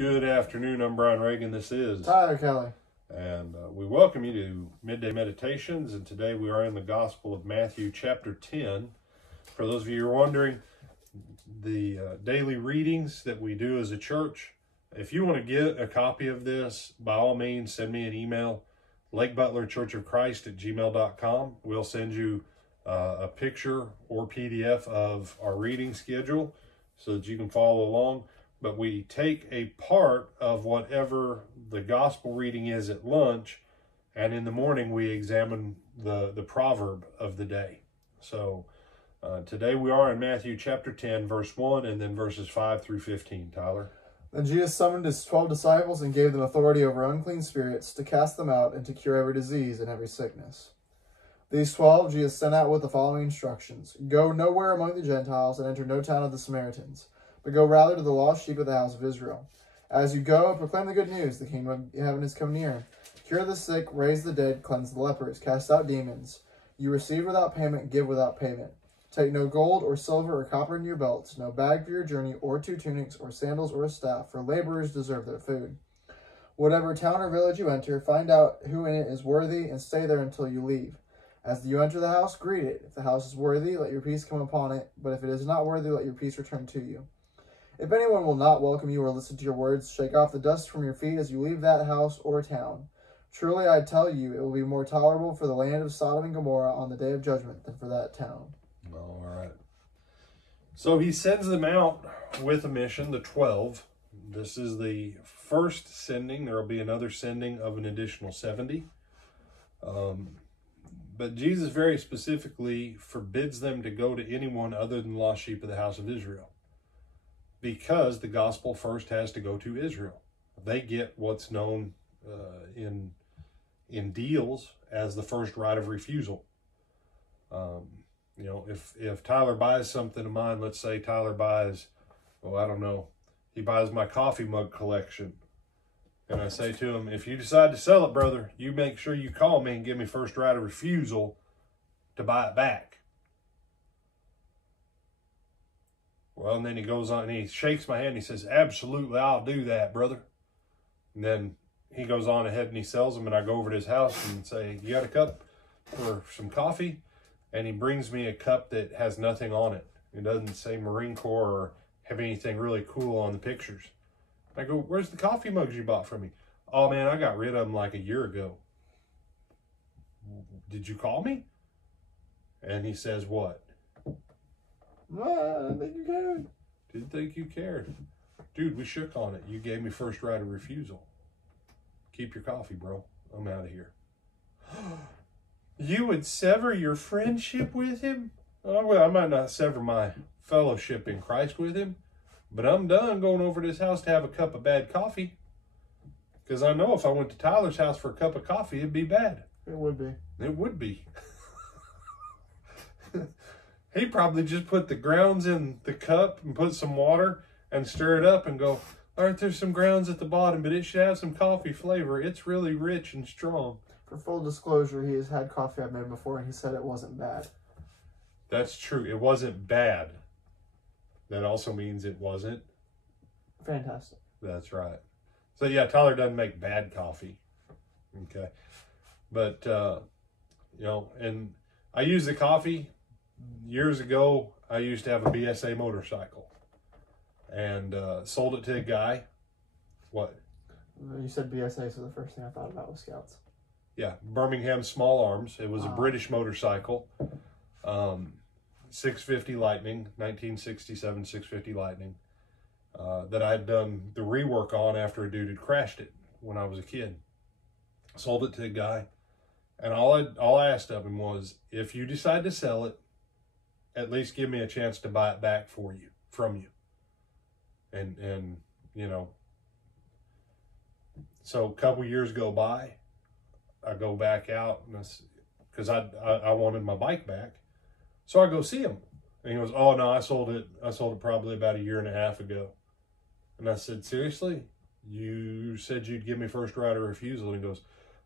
Good afternoon. I'm Brian Reagan. This is Tyler Kelly. And we welcome you to Midday Meditations. And today we are in the Gospel of Matthew, chapter 10. For those of you who are wondering, the daily readings that we do as a church, if you want to get a copy of this, by all means, send me an email, lakebutlerchurchofchrist@gmail.com. We'll send you a picture or PDF of our reading schedule so that you can follow along. But we take a part of whatever the gospel reading is at lunch, and in the morning we examine the proverb of the day. So today we are in Matthew chapter 10, verse 1, and then verses 5 through 15, Tyler. Then Jesus summoned his 12 disciples and gave them authority over unclean spirits to cast them out and to cure every disease and every sickness. These 12 Jesus sent out with the following instructions. Go nowhere among the Gentiles and enter no town of the Samaritans, but go rather to the lost sheep of the house of Israel. As you go, proclaim the good news. The kingdom of heaven has come near. Cure the sick, raise the dead, cleanse the lepers, cast out demons. You receive without payment, give without payment. Take no gold or silver or copper in your belts, no bag for your journey, or 2 tunics, or sandals, or a staff, for laborers deserve their food. Whatever town or village you enter, find out who in it is worthy, and stay there until you leave. As you enter the house, greet it. If the house is worthy, let your peace come upon it, but if it is not worthy, let your peace return to you. If anyone will not welcome you or listen to your words, shake off the dust from your feet as you leave that house or town. Truly I tell you, it will be more tolerable for the land of Sodom and Gomorrah on the day of judgment than for that town. All right. So he sends them out with a mission, the 12. This is the first sending. There will be another sending of an additional 70. But Jesus very specifically forbids them to go to anyone other than the lost sheep of the house of Israel, because the gospel first has to go to Israel. They get what's known in deals as the first right of refusal. You know, if Tyler buys something of mine, let's say Tyler buys, I don't know, he buys my coffee mug collection. And I say to him, if you decide to sell it, brother, you make sure you call me and give me first right of refusal to buy it back. Well, and then he goes on and he shakes my hand and he says, absolutely, I'll do that, brother. And then he goes on ahead and he sells them, and I go over to his house and say, you got a cup for some coffee? And he brings me a cup that has nothing on it. It doesn't say Marine Corps or have anything really cool on the pictures. I go, where's the coffee mugs you bought from me? Oh, man, I got rid of them like a year ago. Did you call me? And he says, what? I didn't think you cared. Didn't think you cared. Dude, we shook on it. You gave me first right of refusal. Keep your coffee, bro. I'm out of here. You would sever your friendship with him? Oh, well, I might not sever my fellowship in Christ with him, but I'm done going over to his house to have a cup of bad coffee. Because I know if I went to Tyler's house for a cup of coffee, it'd be bad. It would be. It would be. He probably just put the grounds in the cup and put some water and stir it up and go, all right, there's some grounds at the bottom, but it should have some coffee flavor. It's really rich and strong. For full disclosure, he has had coffee I've made before, and he said it wasn't bad. That's true. It wasn't bad. That also means it wasn't fantastic. That's right. So, yeah, Tyler doesn't make bad coffee. Okay. But, you know, and I use the coffee. Years ago, I used to have a BSA motorcycle and sold it to a guy. What? You said BSA, so the first thing I thought about was Scouts. Yeah, Birmingham Small Arms. It was a British motorcycle. 650 Lightning, 1967 650 Lightning, that I had done the rework on after a dude had crashed it when I was a kid. Sold it to a guy, and all I asked of him was, if you decide to sell it, at least give me a chance to buy it back from you. And you know, so a couple years go by, I go back out, because I wanted my bike back. So I go see him, and he goes, oh no, I sold it probably about 1.5 years ago. And I said, seriously? You said you'd give me first right of refusal? And he goes,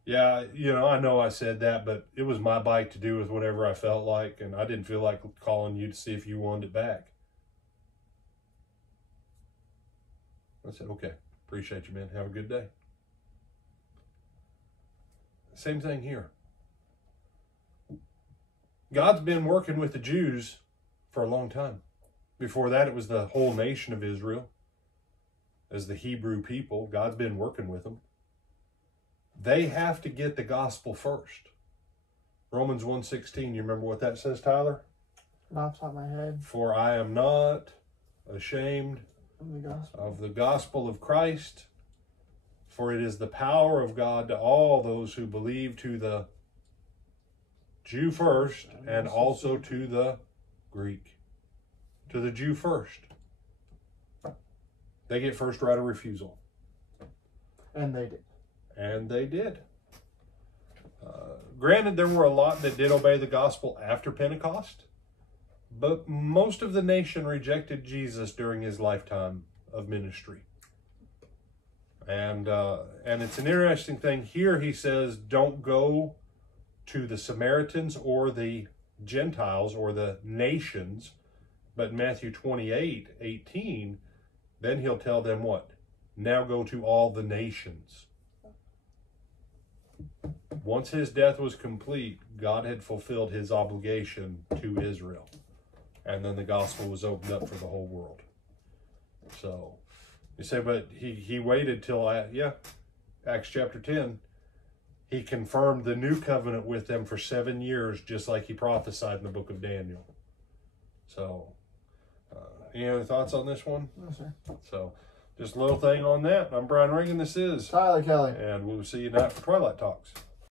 yeah, you know I said that, but it was my bike to do with whatever I felt like, and I didn't feel like calling you to see if you wanted it back. I said, okay, Appreciate you, man. Have a good day. Same thing here. God's been working with the Jews for a long time. Before that, it was the whole nation of Israel. As the Hebrew people, God's been working with them. They have to get the gospel first. Romans 1:16, you remember what that says, Tyler? Not off the top of my head. For I am not ashamed of the gospel of Christ, for it is the power of God to all those who believe, to the Jew first, and also to the Greek. To the Jew first. They get first right of refusal. And they did. And they did. Granted, there were a lot that did obey the gospel after Pentecost, but most of the nation rejected Jesus during his lifetime of ministry. And it's an interesting thing. Here he says, don't go to the Samaritans or the Gentiles or the nations. But in Matthew 28:18, then he'll tell them what? Now go to all the nations. Once his death was complete, God had fulfilled his obligation to Israel. And then the gospel was opened up for the whole world. So, you say, but he waited till, Acts chapter 10. He confirmed the new covenant with them for 7 years, just like he prophesied in the book of Daniel. So, any other thoughts on this one? No, sir. So, just a little thing on that. I'm Brian Reagan. This is Tyler Kelly. And we'll see you tonight for Twilight Talks.